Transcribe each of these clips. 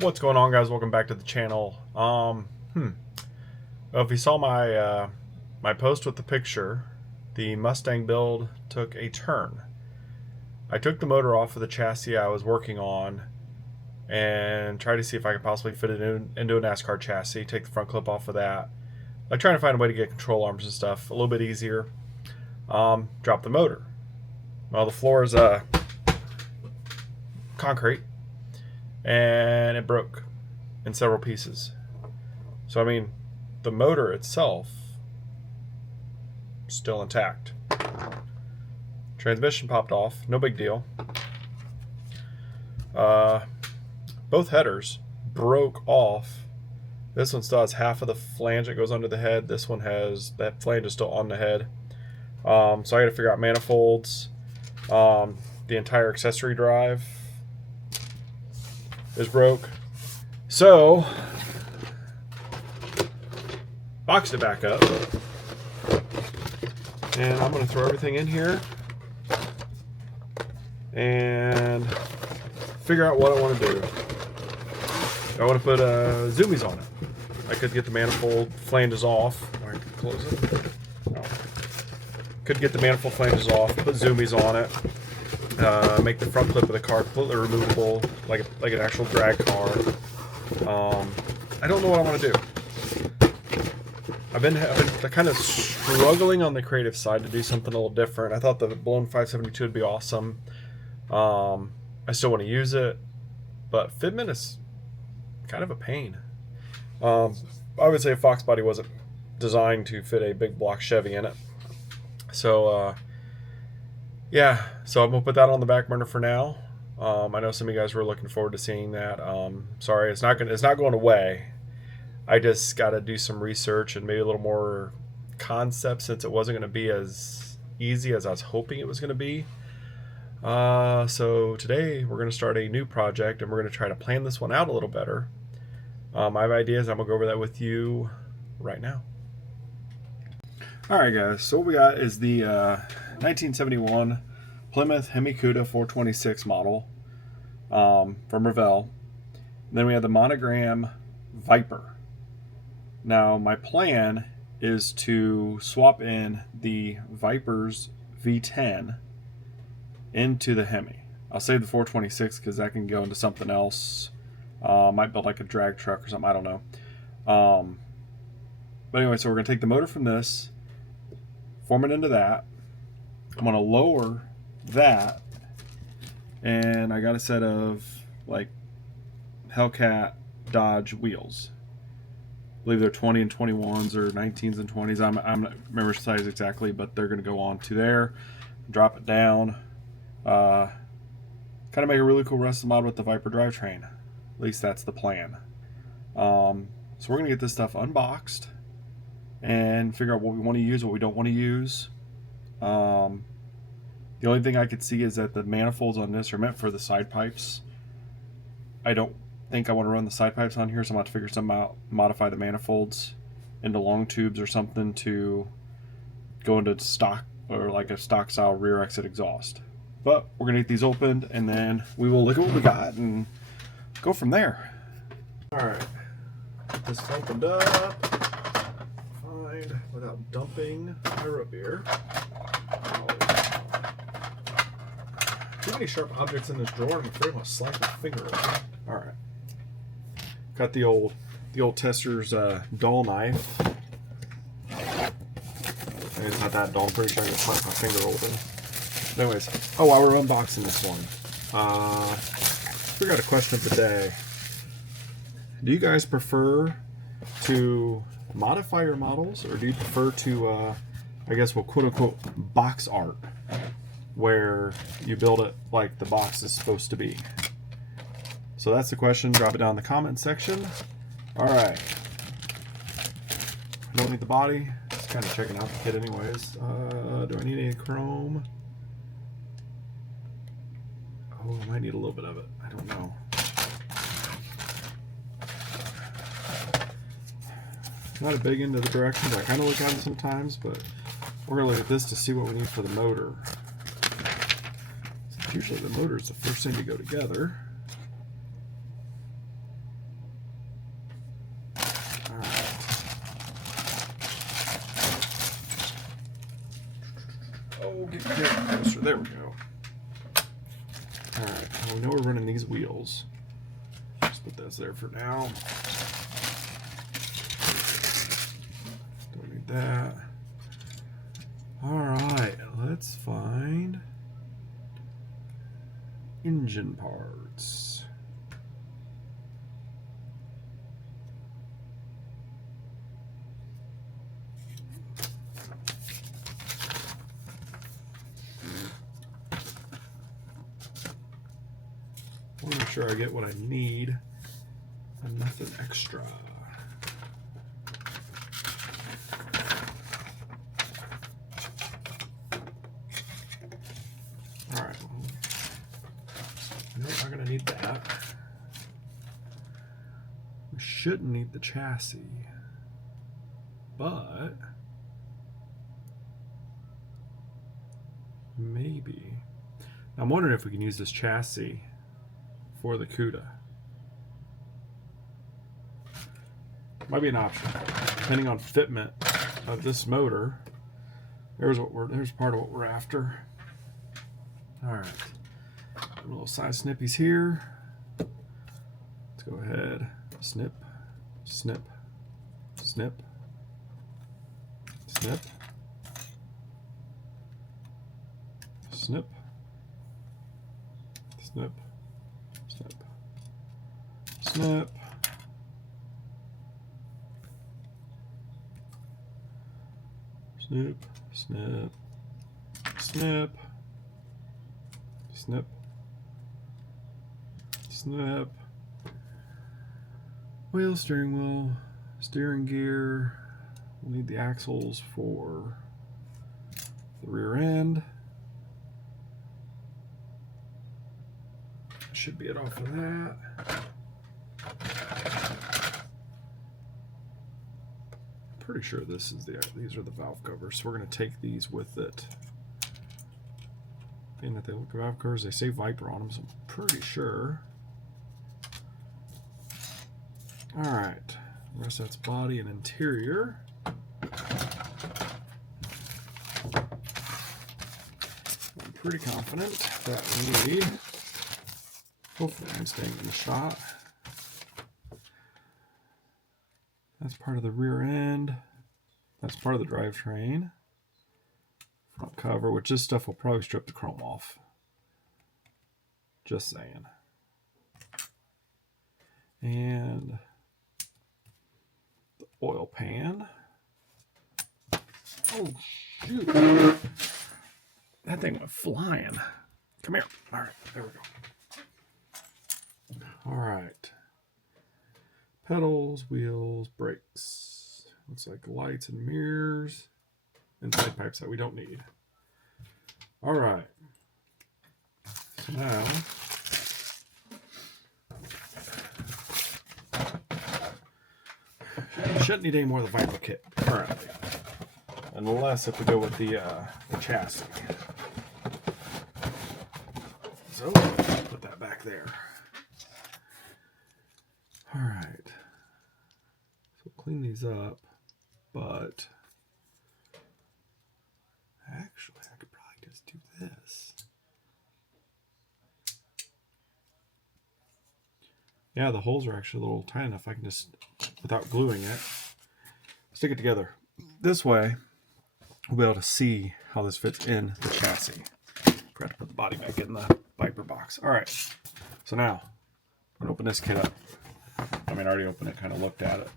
What's going on, guys? Welcome back to the channel. Well, if you saw my my post with the picture, the Mustang build took a turn. I took the motor off of the chassis I was working on and tried to see if I could possibly fit it into a NASCAR chassis, take the front clip off of that. I'm trying to find a way to get control arms and stuff a little bit easier. Drop the motor. Well, the floor is concrete, and it broke in several pieces. So I mean, the motor itself still intact. Transmission popped off, no big deal. Both headers broke off. This one still has half of the flange that goes under the head. This one has, that flange is still on the head. So I got to figure out manifolds. The entire accessory drive is broke. So boxed it back up, and I'm going to throw everything in here and figure out what I want to do. I want to put zoomies on it. I could get the manifold flanges off. I can close it. No. Could get the manifold flanges off, put zoomies on it, make the front clip of the car completely removable, like an actual drag car. I don't know what I want to do. I've been kind of struggling on the creative side to do something a little different. I thought the blown 572 would be awesome. I still want to use it, but fitment is kind of a pain. I would say a Fox body wasn't designed to fit a big block Chevy in it. So yeah, so I'm gonna put that on the back burner for now. I know some of you guys were looking forward to seeing that. Sorry, it's not going away. I just got to do some research and maybe a little more concept, since it wasn't going to be as easy as I was hoping it was going to be. So today we're going to start a new project, and we're going to try to plan this one out a little better. I have ideas. I'm going to go over that with you right now. Alright guys, so what we got is the 1971 Plymouth Hemi Cuda 426 model from Revell. And then we have the Monogram Viper. Now my plan is to swap in the Viper's V10 into the Hemi. I'll save the 426 because that can go into something else. Might build like a drag truck or something, I don't know. But anyway, so we're going to take the motor from this, form it into that. I'm going to lower that, and I got a set of like Hellcat Dodge wheels. I believe they're 20 and 21s or 19s and 20s. I'm not remember size exactly, but they're going to go on to there. Drop it down. Kind of make a really cool rest of the mod with the Viper drivetrain. At least that's the plan. So we're going to get this stuff unboxed and figure out what we want to use, what we don't want to use. The only thing I could see is that the manifolds on this are meant for the side pipes. I don't think I want to run the side pipes on here, so I'm going to have to figure something out, modify the manifolds into long tubes or something to go into stock, or like a stock style rear exit exhaust. But we're going to get these opened, and then we will look at what we got and go from there. Alright, get this opened up. Fine, without dumping my root beer. Too many sharp objects in this drawer, I'm afraid I'm going to slap my finger over. Alright. Got the old Tester's dull knife. And it's not that dull, I'm pretty sure I can slap my finger open. But anyways, oh, while we're unboxing this one, we got a question of the day. Do you guys prefer to modify your models, or do you prefer to, I guess we'll quote unquote box art, where you build it like the box is supposed to be? So that's the question. Drop it down in the comment section. Alright. I don't need the body. Just kind of checking out the kit anyways. Do I need any chrome? Oh, I might need a little bit of it. I don't know. Not big into the directions. I kind of look at it sometimes, but we're going to look at this to see what we need for the motor. Usually the motor is the first thing to go together. we know we're running these wheels. Just put those there for now. Don't need that. Alright, let's find engine parts. I want to make sure I get what I need and nothing extra. Alright, no, I'm going to need that. We shouldn't need the chassis, but maybe. I'm wondering if we can use this chassis for the Cuda. Might be an option, depending on fitment of this motor. There's part of what we're after. All right, little side snippies here. Let's go ahead, snip, snip, snip, snip, snip, snip, snip, snip, snip, snip, snip, snip, snip. Wheel, steering gear. We'll need the axles for the rear end. Should be it off of that. Pretty sure this is these are the valve covers, so we're going to take these with it. And if they look at valve covers, they say Viper on them, so I'm pretty sure. All right, the rest of that's body and interior. I'm pretty confident that we need. Hopefully I'm staying in the shot. That's part of the rear end. That's part of the drivetrain. Front cover, which this stuff will probably strip the chrome off. Just saying. And the oil pan. Oh, shoot. That thing went flying. Come here. All right, there we go. All right. Pedals, wheels, brakes. Looks like lights and mirrors. And side pipes that we don't need. All right. So now, shouldn't need any more of the Viper kit currently, unless if we go with the chassis. So put that back there. All right. So clean these up, but actually I could probably just do this. Yeah, the holes are actually a little tight enough. I can just, without gluing it, stick it together. This way, we'll be able to see how this fits in the chassis. Forgot to put the body back in the Viper box. All right, so now I'm gonna open this kit up. I mean, I already opened it, kind of looked at it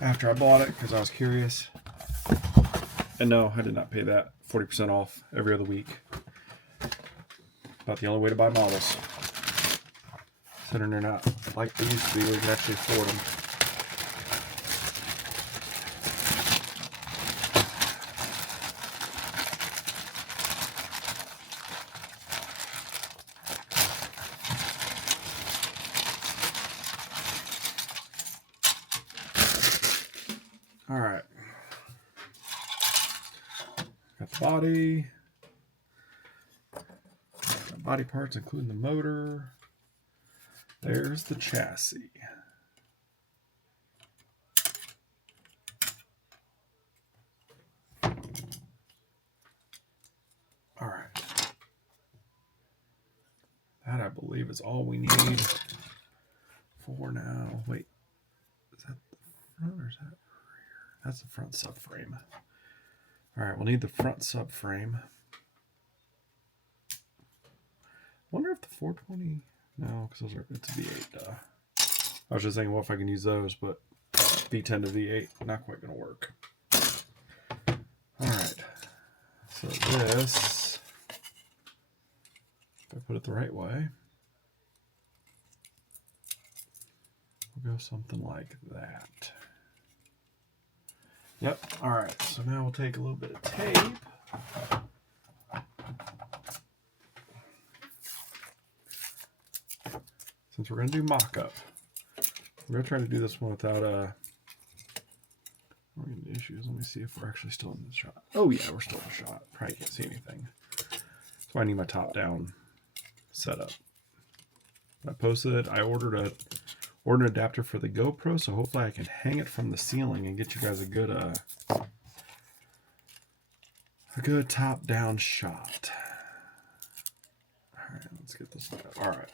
after I bought it because I was curious. And no, I did not pay that 40% off every other week. Not the only way to buy models. Considering they're not like they used to be, where you can actually afford them. All right, got the body, got body parts including the motor. There's the chassis. All right, That, I believe, is all we need for now. Wait, is that the front or is that rear? That's the front subframe. All right, we'll need the front subframe. Wonder if the 420, no, because it's a V8. I was just thinking, well, if I can use those, but V10 to V8, not quite going to work. All right, so this, if I put it the right way, we'll go something like that. Yep, all right, so now we'll take a little bit of tape. Since we're going to do mock-up, we're going to try to do this one without any issues. Let me see if we're actually still in the shot. Oh yeah, we're still in the shot. Probably can't see anything. That's why I need my top-down setup. I posted it. I ordered an adapter for the GoPro, so hopefully I can hang it from the ceiling and get you guys a good top-down shot. All right, let's get this up. All right.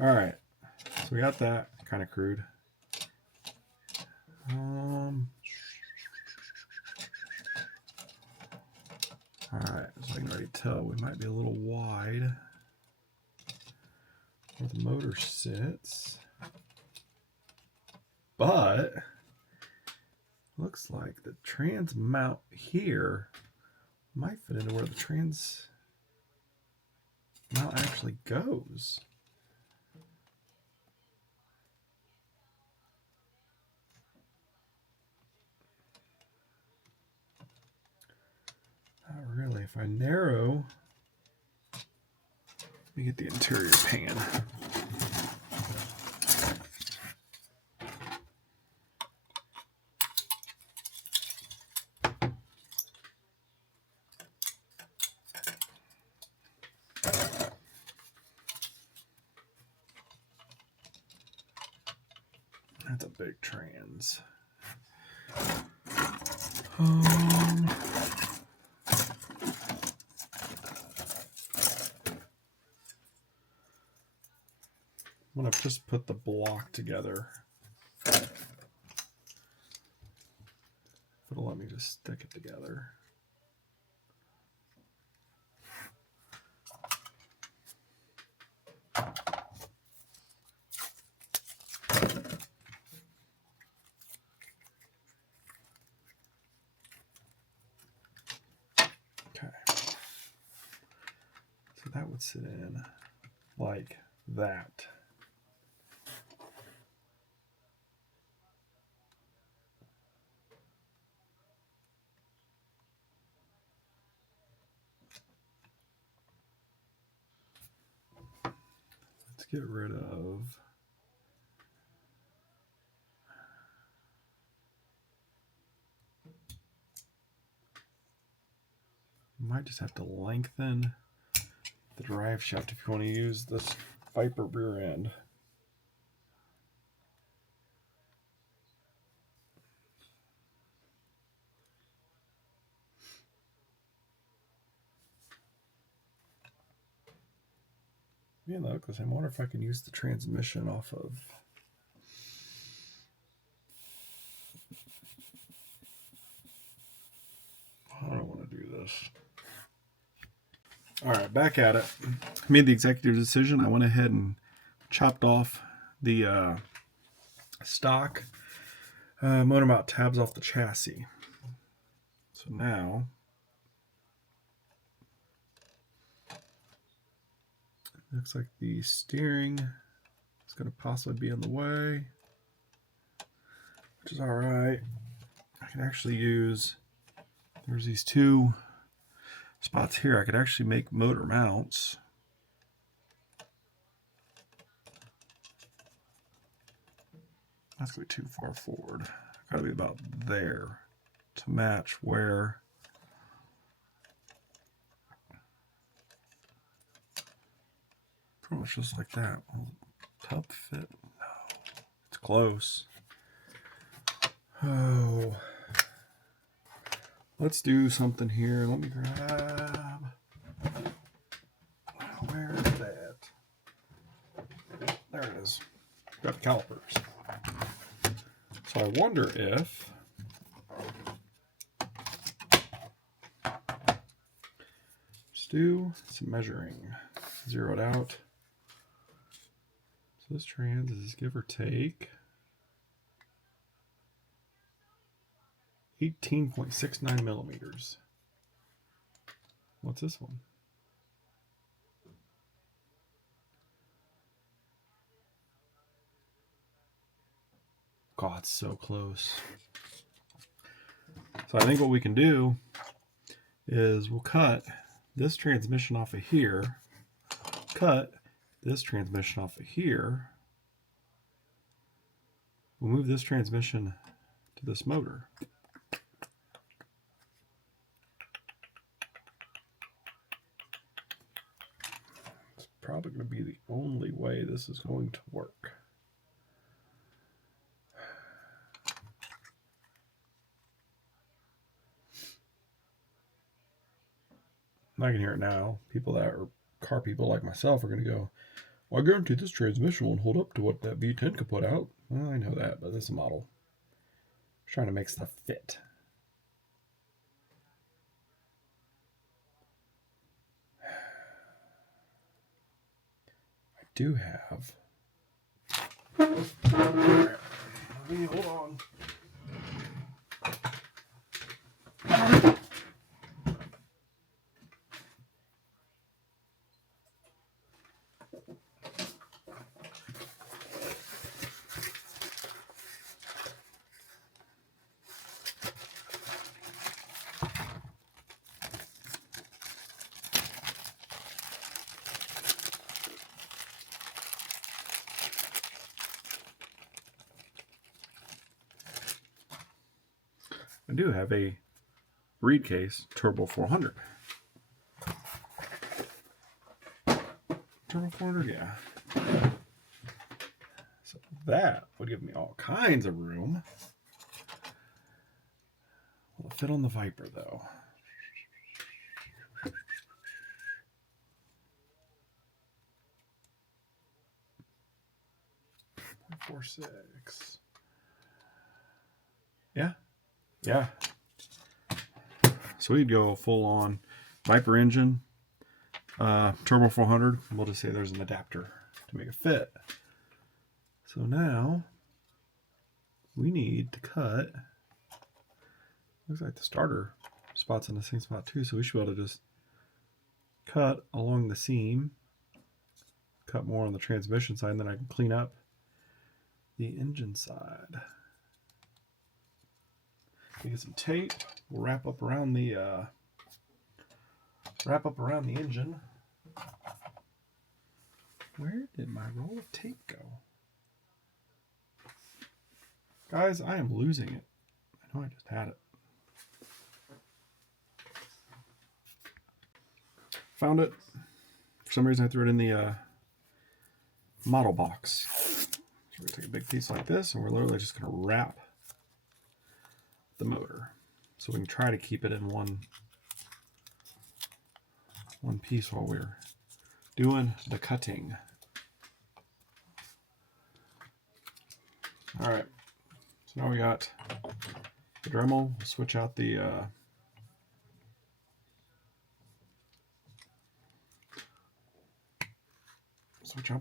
All right, so we got that kind of crude. All right, so I can already tell we might be a little wide where the motor sits, but looks like the trans mount here might fit into where the trans mount actually goes. Not really. If I narrow, let me get the interior pan. That's a big trans. I'm going to just put the block together. If it'll let me just stick it together. Okay. So that would sit in like that. Let's get rid of might just have to lengthen the drive shaft if you want to use this Viper rear end. Yeah, though, because I wonder if I can use the transmission off of. I don't want to do this. All right, back at it. Made the executive decision. I went ahead and chopped off the stock motor mount tabs off the chassis. So now looks like the steering is going to possibly be in the way, which is all right. I can actually use, there's these two spots here. I could actually make motor mounts. That's going to be too far forward. Got to be about there to match where pretty much just like that. Will the tub fit? No. It's close. Oh. let's do something here. Let me grab. Where is that? There it is. Got the calipers. So I wonder if let's do some measuring. Zero it out. So this trans is give or take 18.69 millimeters. What's this one? God, it's so close. So I think what we can do is we'll cut this transmission off of here, cut this transmission off of here. We'll move this transmission to this motor. It's probably going to be the only way this is going to work. I can hear it now. People that are car people like myself are going to go, well, I guarantee this transmission won't hold up to what that V10 could put out. Well, I know that, but this is a model. I'm trying to make stuff fit. I do have. Hold on. I do have a reed case Turbo 400. Turbo 400, yeah. So that would give me all kinds of room. Will it fit on the Viper though? 0.46. Yeah. Yeah. So we'd go full on Viper engine, Turbo 400. We'll just say there's an adapter to make it fit. So now we need to cut. Looks like the starter spot's in the same spot too, so we should be able to just cut along the seam, cut more on the transmission side, and then I can clean up the engine side. We get some tape. We'll wrap up around the engine. Where did my roll of tape go? Guys, I am losing it. I know I just had it. Found it. For some reason I threw it in the model box. So we're going to take a big piece like this and we're literally just going to wrap the motor. So we can try to keep it in one piece while we're doing the cutting. All right. So now we got the Dremel. We'll switch out the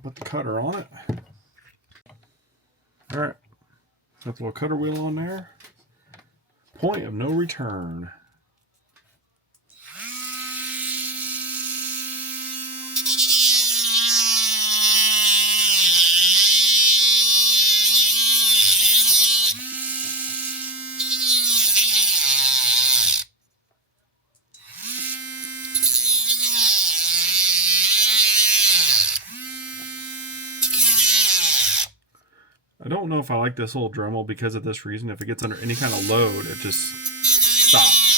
put the cutter on it. All right. Got the little cutter wheel on there. Point of no return. I don't know if I like this little Dremel because of this reason. If it gets under any kind of load, it just stops.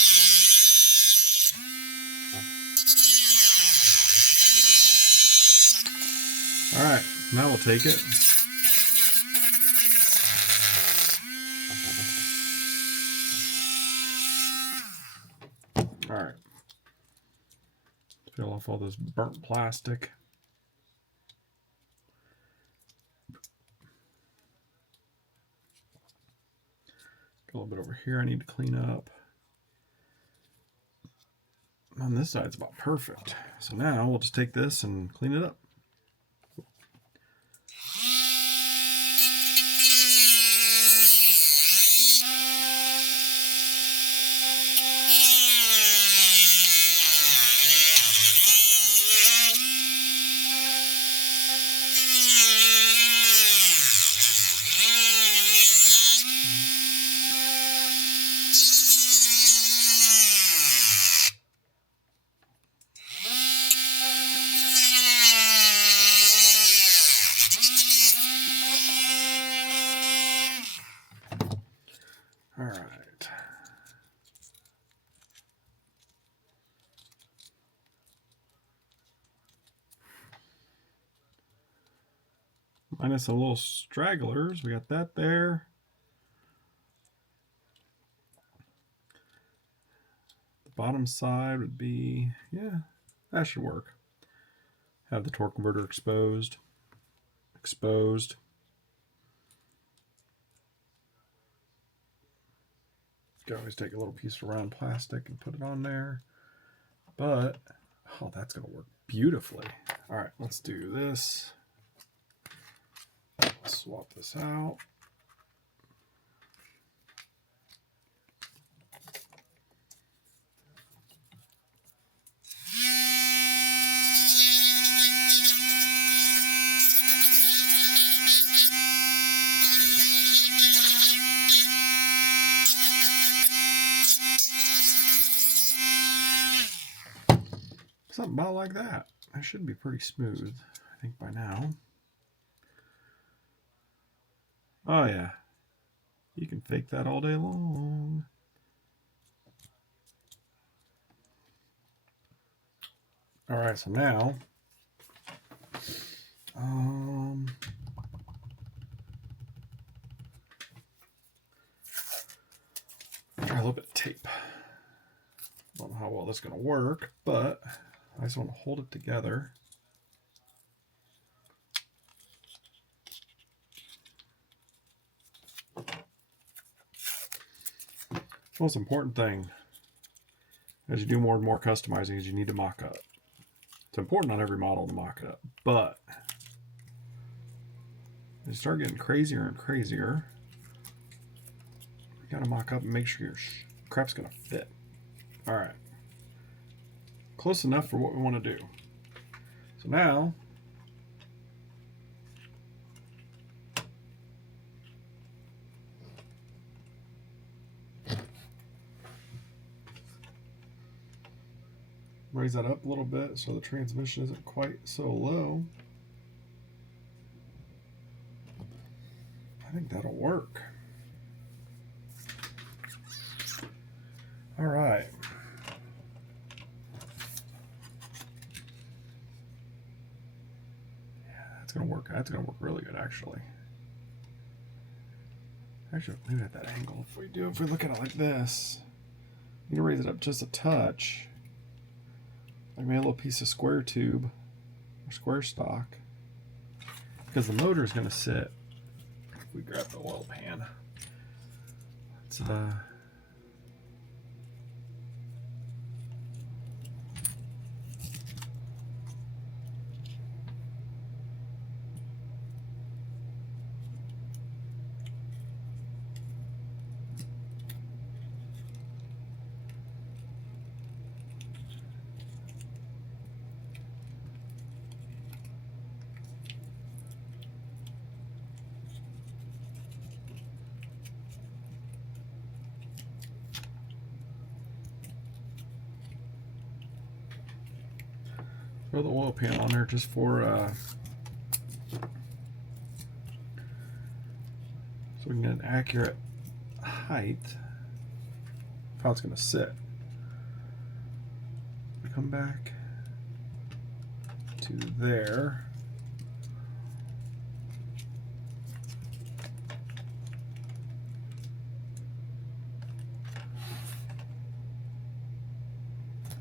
All right, now we'll take it. Peel off all this burnt plastic. Got a little bit over here I need to clean up. On this side it's about perfect. So now we'll just take this and clean it up. All right. Minus a little stragglers. We got that there. The bottom side would be, yeah, that should work. Have the torque converter exposed. Exposed. You can always take a little piece of round plastic and put it on there. But, oh, that's going to work beautifully. All right, let's do this. Swap this out. Something about like that. That should be pretty smooth, I think, by now. Oh yeah, you can fake that all day long. All right, so now, try a little bit of tape. Don't know how well this is going to work, but I just want to hold it together. The most important thing as you do more and more customizing is you need to mock up. It's important on every model to mock it up, but as you start getting crazier and crazier, you gotta mock up and make sure your crap's gonna fit. All right, close enough for what we want to do. So now, raise that up a little bit so the transmission isn't quite so low. I think that'll work. All right. Yeah, that's gonna work. That's gonna work really good, actually. Actually, leave it at that angle. If we look at it like this, you can raise it up just a touch. Like maybe a little piece of square tube or square stock, because the motor is going to sit. If we grab the oil pan, it's throw the oil pan on there just for so we can get an accurate height of how it's going to sit. We come back to there.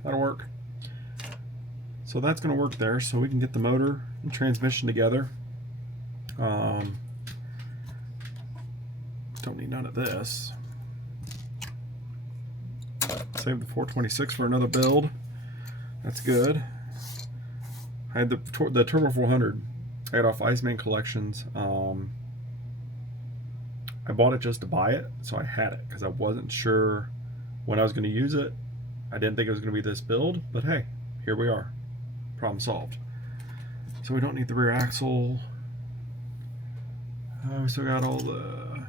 That'll work. So that's going to work there, so we can get the motor and transmission together. Don't need none of this. Save the 426 for another build. That's good. I had the Turbo 400. I got off Iceman Collections. I bought it just to buy it, so I had it because I wasn't sure when I was going to use it. I didn't think it was going to be this build, but hey, here we are. Problem solved. So we don't need the rear axle. We still got all the...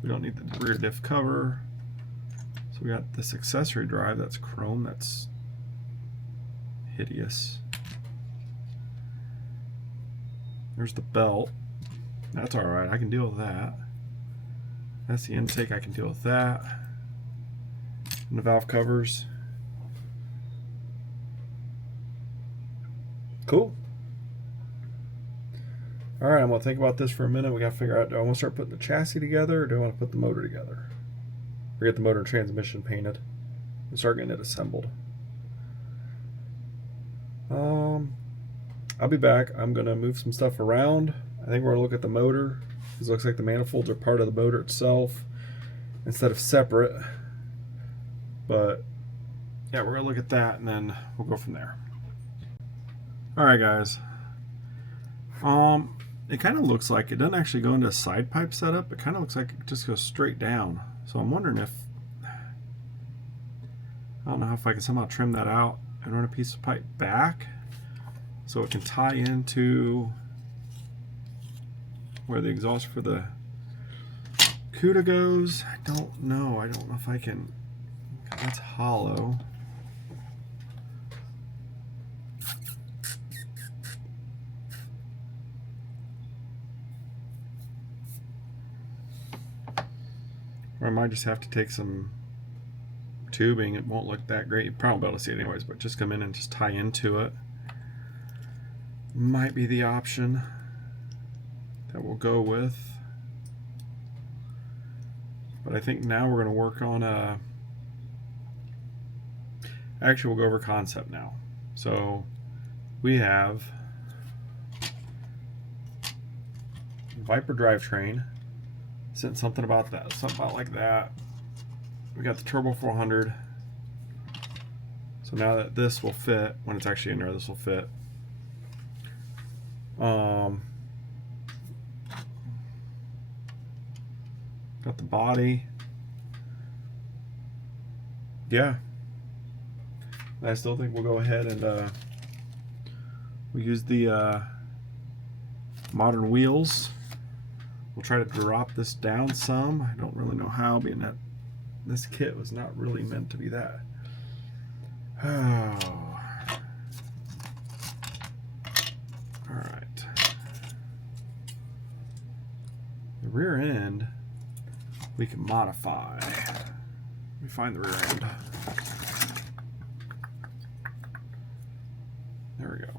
We don't need the rear diff cover. So we got this accessory drive that's chrome. That's hideous. There's the belt. That's alright. I can deal with that. That's the intake. I can deal with that. And the valve covers. Cool. Alright, I'm going to think about this for a minute. We got to figure out, do I want to start putting the chassis together or do I want to put the motor together? Or get the motor and transmission painted and start getting it assembled. I'll be back. I'm going to move some stuff around. I think we're going to look at the motor. Because it looks like the manifolds are part of the motor itself instead of separate. But yeah, we're going to look at that and then we'll go from there. Alright guys. It kind of looks like it doesn't actually go into a side pipe setup. It kind of looks like it just goes straight down. So I'm wondering if, I don't know if I can somehow trim that out and run a piece of pipe back so it can tie into where the exhaust for the Cuda goes. I don't know if I can. That's hollow. Or I might just have to take some tubing. It won't look that great. You probably won't be able to see it anyways, but just come in and just tie into it. Might be the option that we'll go with. But I think now we're going to work on actually we'll go over concept now. So we have Viper drivetrain. Sent something about that, something about like that. We got the Turbo 400. So now that this will fit, when it's actually in there, this will fit. Got the body. Yeah. I still think we'll go ahead and we'll use the modern wheels. We'll try to drop this down some. I don't really know how, being that this kit was not really meant to be that. Oh. Alright. The rear end we can modify. Let me find the rear end. There we go.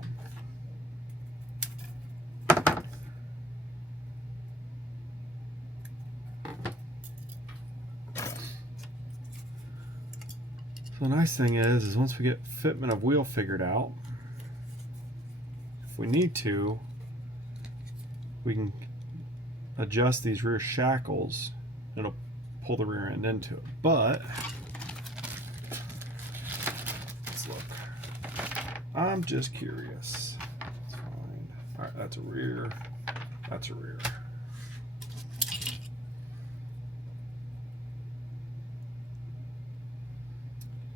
So the nice thing is once we get fitment of wheel figured out, if we need to, we can adjust these rear shackles and it'll pull the rear end into it. But let's look. I'm just curious. Let's find. All right, that's a rear. That's a rear.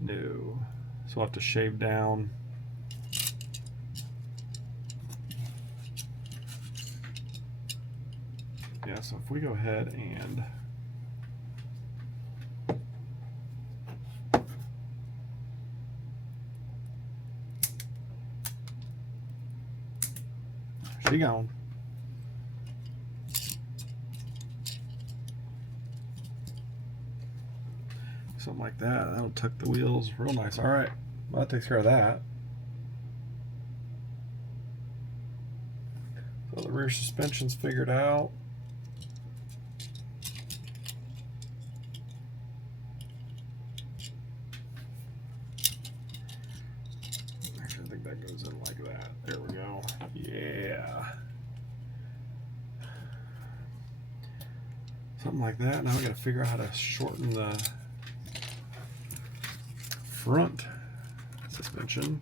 No. So we'll have to shave down. Yeah, so if we go ahead and she gone. Something like that. That'll tuck the wheels real nice. All right, well, that takes care of that. So the rear suspension's figured out. Actually, I think that goes in like that. There we go. Yeah. Something like that. Now I gotta figure out how to shorten the front suspension.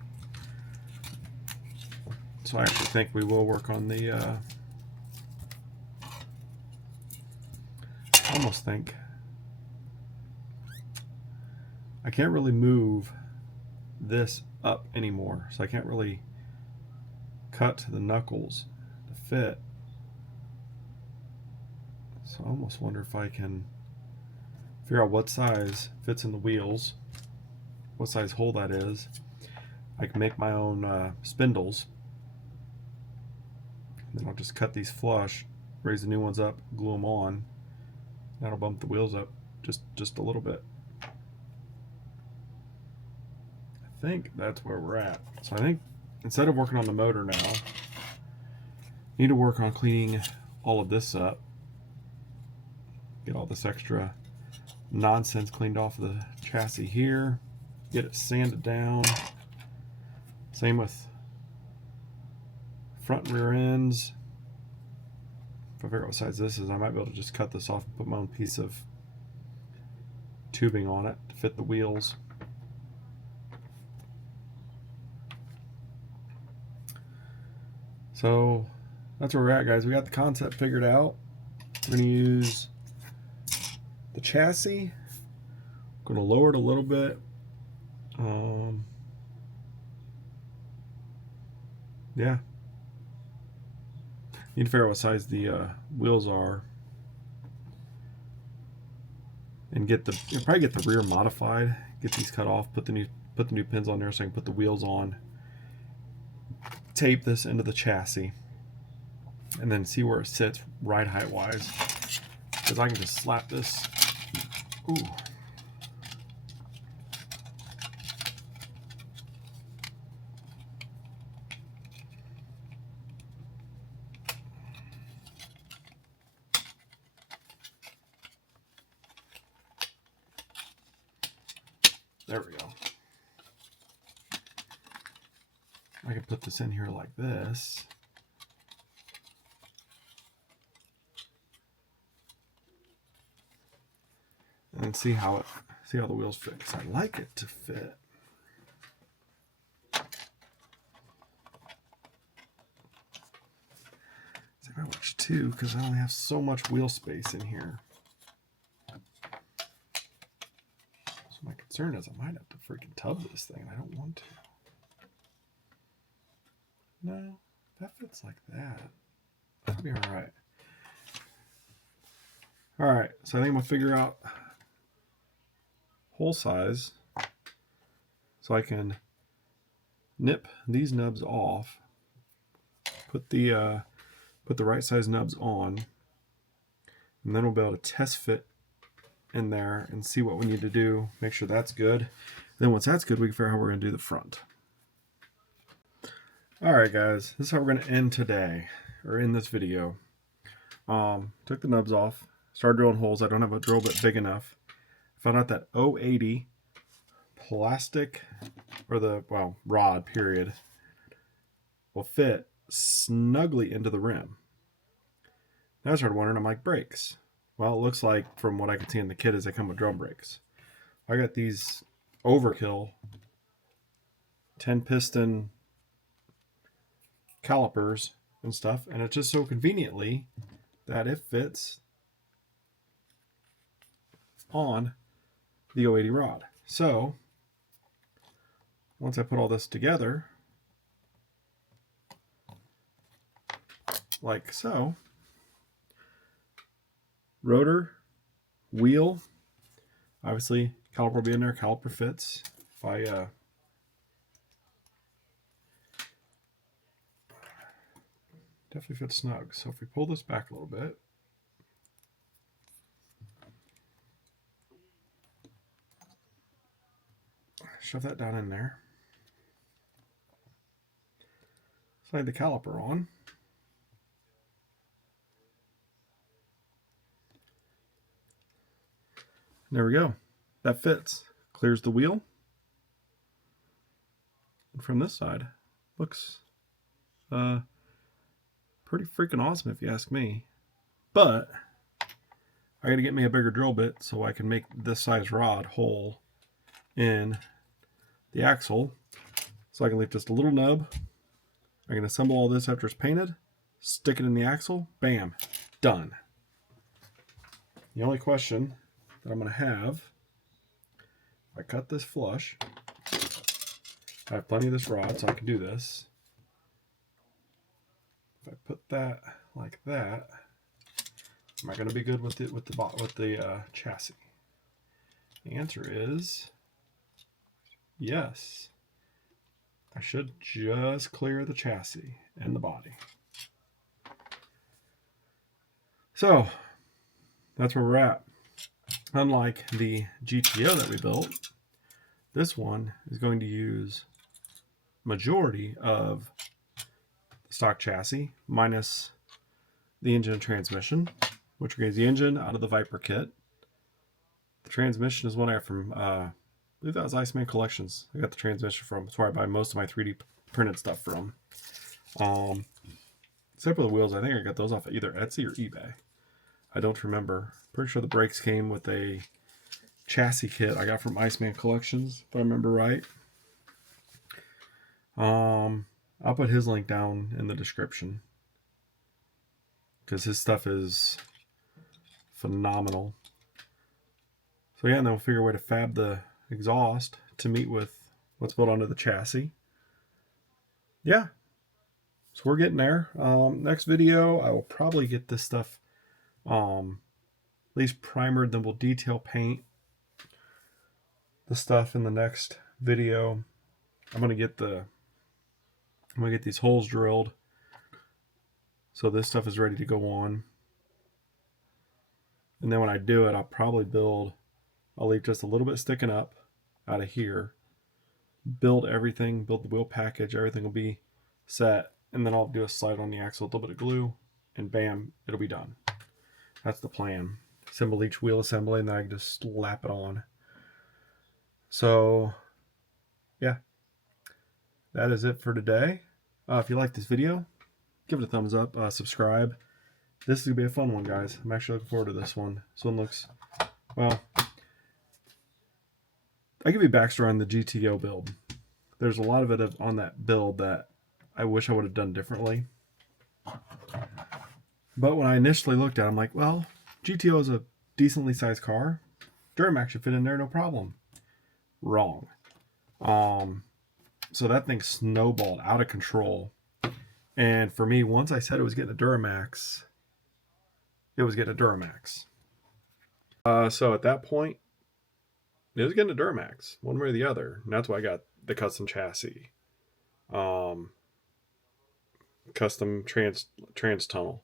So I actually think we will work on the, I almost think, I can't really move this up anymore. So I can't really cut the knuckles to fit. So I almost wonder if I can figure out what size fits in the wheels, what size hole that is. I can make my own spindles. And then I'll just cut these flush, raise the new ones up, glue them on. That'll bump the wheels up just a little bit. I think that's where we're at. So I think instead of working on the motor now, I need to work on cleaning all of this up. Get all this extra nonsense cleaned off of the chassis here. Get it sanded down. Same with front and rear ends. If I figure out what size this is, I might be able to just cut this off and put my own piece of tubing on it to fit the wheels. So that's where we're at, guys. We got the concept figured out. We're going to use the chassis. I'm going to lower it a little bit. Yeah. Need to figure out what size the wheels are, and probably get the rear modified. Get these cut off. Put the new pins on there so I can put the wheels on. Tape this into the chassis, and then see where it sits ride height wise. Because I can just slap this. Ooh. There we go. I can put this in here like this. And see how the wheels fit, because I like it to fit. See if I works too, because I only have so much wheel space in here. So my concern is I might have to freaking tub this thing, and I don't want to. No, that fits like that. That'll be all right. All right, so I think I'm gonna figure out hole size so I can nip these nubs off, put the right size nubs on, and then we'll be able to test fit in there and see what we need to do, make sure that's good. Then once that's good, we can figure out how we're going to do the front. Alright guys, this is how we're going to end today, or in this video. Took the nubs off, started drilling holes. I don't have a drill bit big enough. Found out that 080 plastic, or the, well, rod period, will fit snugly into the rim. Now I started wondering, I'm like, brakes. Well, it looks like from what I can see in the kit is they come with drum brakes. I got these overkill 10 piston calipers and stuff, and it's just so conveniently that it fits on the 080 rod. So once I put all this together like so, rotor, wheel, obviously caliper will be in there, caliper fits. If I definitely fits snug. So if we pull this back a little bit, shove that down in there, slide the caliper on, and there we go. That fits. Clears the wheel. And from this side, Looks pretty freaking awesome if you ask me. But I gotta get me a bigger drill bit so I can make this size rod hole in the axle, so I can leave just a little nub. I can assemble all this after it's painted, stick it in the axle, bam, done. The only question that I'm gonna have, if I cut this flush, I have plenty of this rod so I can do this. If I put that like that, am I going to be good with the chassis? The answer is yes. I should just clear the chassis and the body. So that's where we're at. Unlike the GTO that we built, this one is going to use majority of the stock chassis minus the engine and transmission, which brings the engine out of the Viper kit. The transmission is one I got from, I believe that was Iceman Collections. I got the transmission from. That's where I buy most of my 3D printed stuff from. Except for the wheels, I think I got those off of either Etsy or eBay. I don't remember. Pretty sure the brakes came with a chassis kit I got from Iceman Collections, if I remember right. I'll put his link down in the description because his stuff is phenomenal. So yeah, and then we'll figure a way to fab the exhaust to meet with what's built onto the chassis. Yeah, so we're getting there. Next video, I will probably get this stuff at least primered, then we'll detail paint the stuff in the next video. I'm gonna get these holes drilled so this stuff is ready to go on. And then when I do it, I'll leave just a little bit sticking up out of here, build everything, build the wheel package, everything will be set, and then I'll do a slide on the axle, a little bit of glue, and bam, it'll be done. That's the plan. Assemble each wheel assembly, and then I can just slap it on. So yeah, that is it for today. If you like this video, give it a thumbs up, subscribe. This is going to be a fun one, guys. I'm actually looking forward to this one. This one looks, well, I give you backstory on the GTO build. There's a lot of it on that build that I wish I would have done differently. But when I initially looked at it, I'm like, well, GTO is a decently sized car. Duramax should fit in there, no problem. Wrong. So that thing snowballed out of control. And for me, once I said it was getting a Duramax, it was getting a Duramax. So at that point, it was getting a Duramax, one way or the other. And that's why I got the custom chassis. Custom trans tunnel.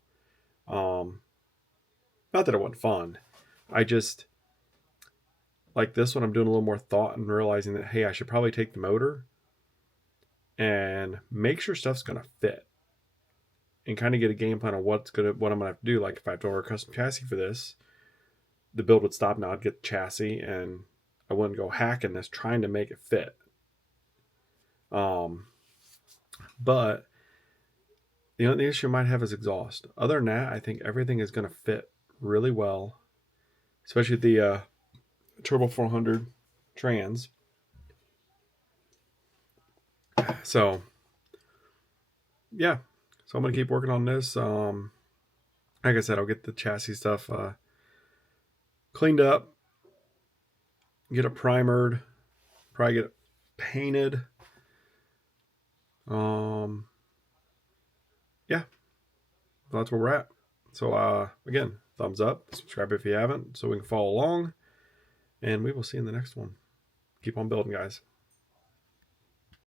Not that it wasn't fun. I just, like this one, I'm doing a little more thought and realizing that, hey, I should probably take the motor and make sure stuff's going to fit. And kind of get a game plan on what I'm going to have to do. Like if I have to order a custom chassis for this, the build would stop. Now I'd get the chassis and I wouldn't go hacking this trying to make it fit. But the only issue I might have is exhaust. Other than that, I think everything is going to fit really well, especially the Turbo 400 trans. So yeah, so I'm going to keep working on this. Like I said, I'll get the chassis stuff cleaned up, get it primered, probably get it painted. Yeah, that's where we're at. So again, thumbs up, subscribe if you haven't, so we can follow along, and we will see you in the next one. Keep on building, guys.